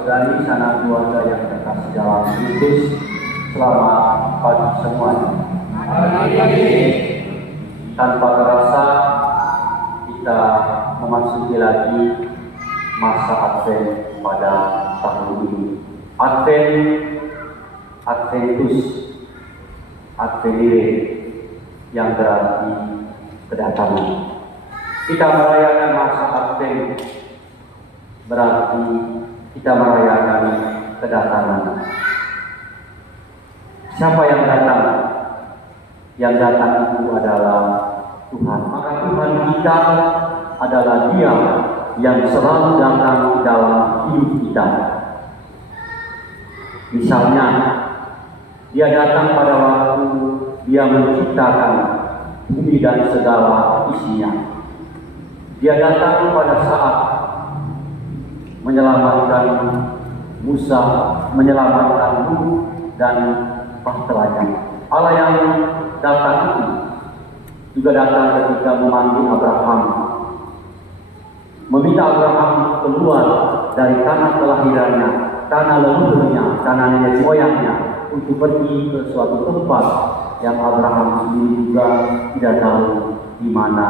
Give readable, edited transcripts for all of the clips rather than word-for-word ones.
saudara-saudari, sanak keluarga yang terkasih dalam Kristus, selamat pagi semuanya. Tanpa terasa kita memasuki lagi masa Advent pada tahun ini. Adventus, Advenire, yang berarti kedatangan. Kita merayakan masa Advent berarti kita merayakan kedatangan. Siapa yang datang? Yang datang itu adalah Tuhan. Maka Tuhan kita adalah Dia yang selalu datang dalam hidup kita. Misalnya, Dia datang pada waktu Dia menciptakan bumi dan segala isinya. Dia datang pada saat menyelamatkan Musa, menyelamatkan Nuh dan bahteranya. Allah yang datang itu juga datang ketika memanggil Abraham, meminta Abraham keluar dari tanah kelahirannya, tanah leluhurnya, tanah nenek moyangnya, untuk pergi ke suatu tempat yang Abraham sendiri juga tidak tahu di mana.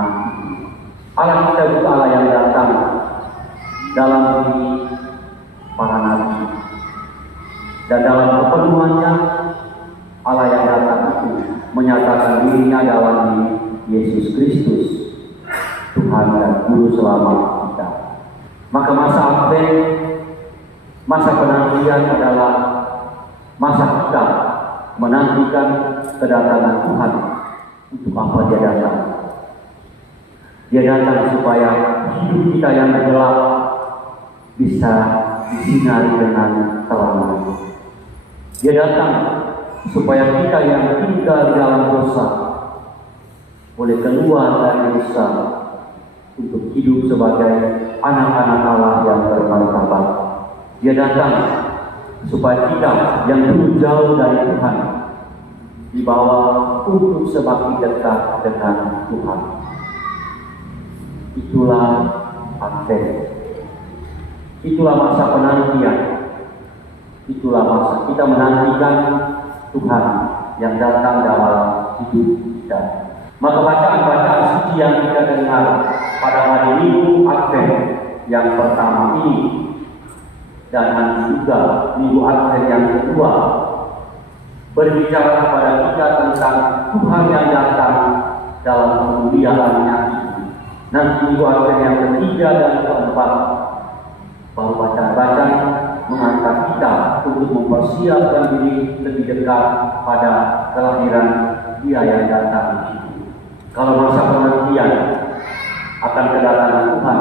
Allah kita juga Allah yang datang dalam diri para nabi, dan dalam kepenuhannya Allah yang datang itu menyatakan dirinya dalam diri Yesus Kristus, Tuhan dan Guru selamat kita. Maka masa Advent, masa penantian adalah masa kita menantikan kedatangan Tuhan. Untuk apa Dia datang? Dia datang supaya hidup kita yang gelap bisa disinari dengan terang. Dia datang supaya kita yang tinggal di dalam dosa boleh keluar dari dosa untuk hidup sebagai anak-anak Allah yang bermartabat. Dia datang supaya kita yang dulu jauh dari Tuhan dibawa untuk semakin dekat dengan Tuhan. Itulah Advent. Itulah masa penantian. Itulah masa kita menantikan Tuhan yang datang dalam hidup kita. Maka bacaan-bacaan suci yang kita dengar pada hari Minggu Advent yang pertama ini, dan nanti juga Minggu Advent yang kedua, berbicara kepada kita tentang Tuhan yang datang dalam kemuliaan-Nya itu. Nanti Minggu Advent yang ketiga dan keempat, baru bacaan-bacaan mengangkat kita untuk mempersiapkan diri lebih dekat pada kelahiran Dia yang datang itu. Kalau masa penantian akan kedatangan Tuhan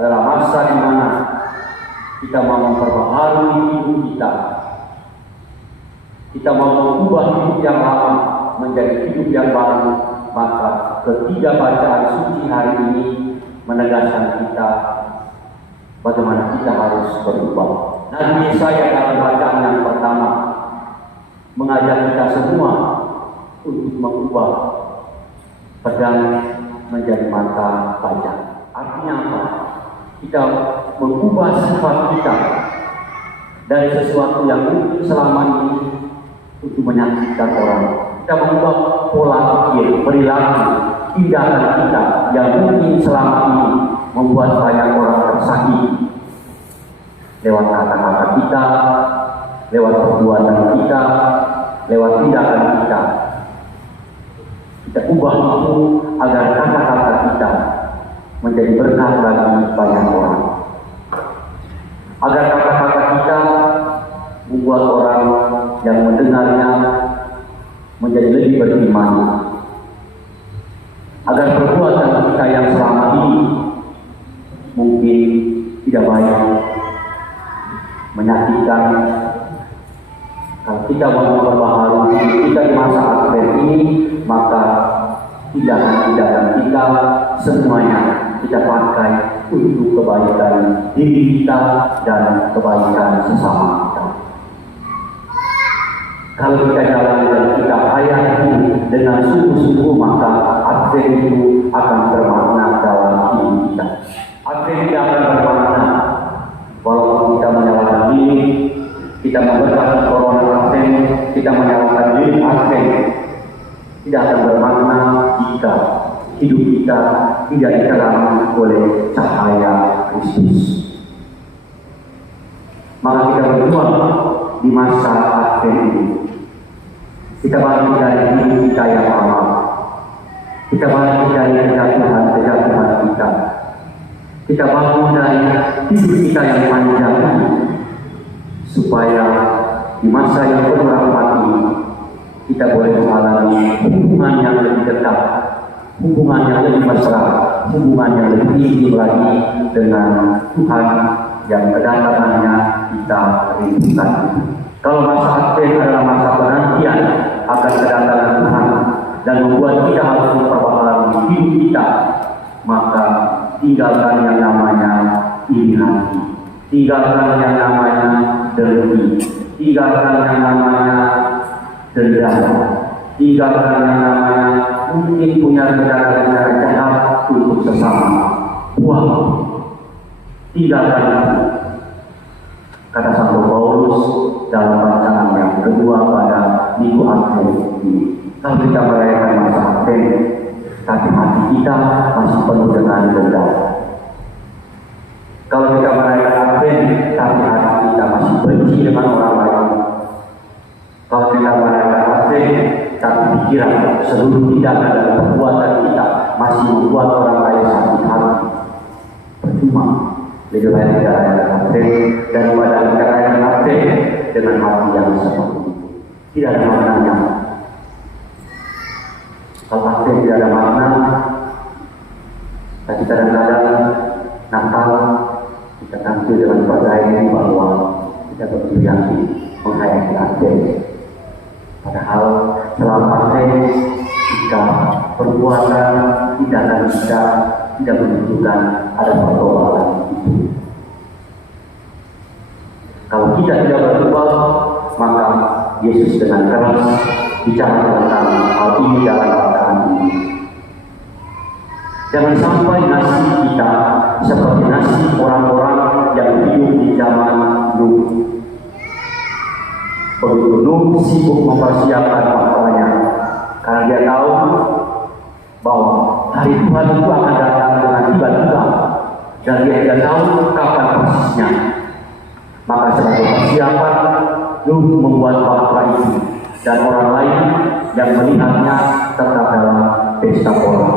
adalah masa di mana kita mau memperbaharui hidup kita. Kita mau mengubah hidup yang lama menjadi hidup yang baru. Maka ketiga bacaan suci hari ini menegaskan kita bagaimana kita harus berubah. Nabi Yesaya dalam bacaan yang pertama mengajak kita semua untuk mengubah pedang menjadi mata baja. Artinya apa? Kita mengubah sifat kita dari sesuatu yang mungkin selama ini untuk menyakitkan orang. Kita mengubah pola pikir, perilaku, tindakan kita yang mungkin selama ini membuat banyak orang tersakiti lewat kata-kata kita, lewat perbuatan kita, lewat tindakan kita. Kita ubah itu agar kata-kata kita menjadi berkat bagi banyak orang. Agar kata-kata kita membuat orang yang mendengarnya menjadi lebih beriman. Agar perbuatan kita yang selama ini mungkin tidak baik, menyakitkan. Kalau kita mau memperbaharui kita di masa Advent ini, maka tindakan-tindakan kita semuanya kita pakai untuk kebaikan diri kita dan kebaikan sesama kita. Kalau kita jalan dan kita hayati dengan sungguh-sungguh, maka Advent itu akan bermakna dalam hidup kita. Advent tidak akan bermakna kita memberkati corona Advent, kita menyalakan lilin Advent, tidak akan bermakna jika hidup kita tidak diterangi oleh cahaya Kristus. Maka kita berjuang di masa Advent ini. Kita bangkit dari hidup kita yang lama. Kita bangkit dari kejatuhan kita. Kita bangun dari hidup kita yang panjang ini, supaya di masa yang penuh rahmat ini kita boleh mengalami hubungan yang lebih dekat, hubungan yang lebih mesra, hubungan yang lebih intim lagi dengan Tuhan yang kedatangannya kita rindukan. Kalau masa Advent adalah masa penantian akan kedatangan Tuhan dan membuat kita harus memperbaharui hidup kita, maka tinggalkan yang namanya iri hati, tinggalkan yang namanya dengki, tinggalkan yang namanya dendam, tinggalkan yang namanya mungkin punya rencana-rencana jahat untuk sesama. Buang, tinggalkan itu. Kata Santo Paulus dalam bacaan yang kedua pada Minggu Advent ini. Kalau kita merayakan masa Advent, tapi hati kita masih penuh dengan dendam. Kalau kita merayakan Advent, tapi hati kita masih benci dengan orang lain. Kalau kita merayakan Advent, tapi pikiran seluruh tindakan dan perbuatan kita masih membuat orang lain sakit hati. Percuma. Lebih baik kita rayakan Advent daripada kita rayakan Advent dengan hati yang seperti itu. Tidak ada maknanya. Kalau Advent tidak ada makna, tapi kadang-kadang Natal kita tampil dengan badai bahwa kita berjuang menghayati Advent. Padahal selama Advent jika perbuatan tindakan kita tidak menunjukkan ada pertobatan itu. Kalau kita tidak berubah, maka Yesus dengan keras bicara tentang hal ini dalam bacaan ini. Jangan sampai nasib kita seperti nasib orang-orang yang hidup di zaman Nuh. Begitu Nuh sibuk mempersiapkan bahtanya, karena dia tahu bahwa hari Tuhan itu akan datang dengan tiba-tiba dan dia tidak tahu kapan persisnya. Maka sebagai persiapan, Nuh membuat bahtera itu dan orang lain yang melihatnya tetap dalam pesta pora,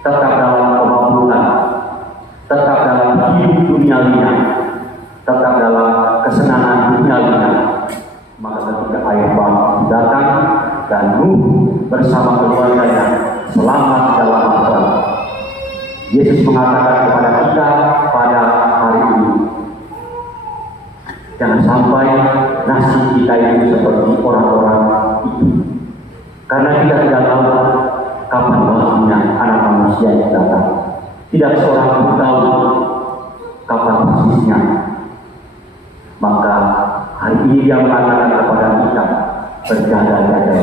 tetap dalam kemampuan, tetap dalam hidup duniawinya, tetap dalam kesenangan duniawinya. Maka ketika air bah datang dan Nuh bersama keluarganya selamat dalam bahtera, Yesus mengatakan kepada kita pada hari ini, jangan sampai nasib kita itu seperti orang-orang itu, karena kita tidak tahu kapan waktunya anak manusia itu datang. Tidak seorang pun tahu kapan persisnya. Maka hari ini dia mengatakan kepada kita, berjaga-jaga.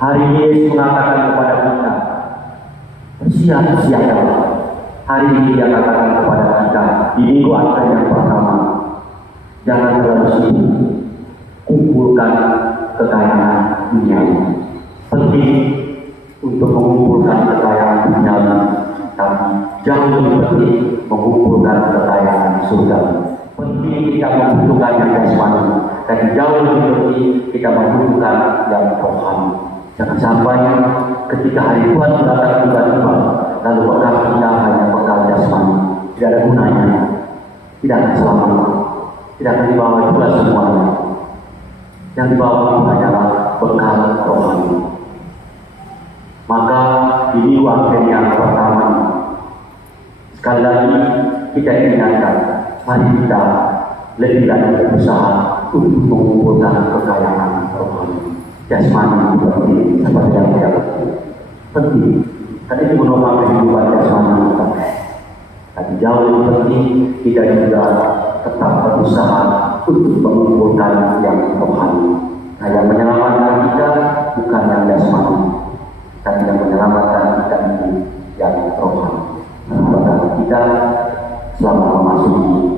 Hari ini Yesus mengatakan kepada kita, bersiap-siaplah. Hari ini dia katakan kepada kita di Minggu Advent yang pertama, jangan terlalu sibuk kumpulkan kekayaan dunia. Penting untuk mengumpulkan kekayaan dunia, tapi jauh lebih penting mengumpulkan kekayaan surga. Penting kita membutuhkan yang jasmani, tapi jauh lebih penting kita membutuhkan yang rohani. Jangan sampai ketika hari Tuhan datang tiba-tiba, lalu bekal kita hanya bekal jasmani, tidak ada gunanya, tidak akan selamat, tidak akan dibawa juga semuanya. Yang dibawa itu hanyalah bekal rohani. Maka di Minggu Advent yang pertama, sekali lagi kita ingatkan, mari kita lebih lagi berusaha untuk mengumpulkan kekayaan rohani. Jasmani itu penting, seperti yang kita penting. Tadi itu menopang kehidupan jasmani kita. Tapi jauh lebih penting kita juga tetap berusaha untuk mengumpulkan yang rohani. Nah, yang menyelamatkan kita bukan yang jasmani, tapi yang menyelamatkan kita itu yang rohani. Nah, kita selama memasuki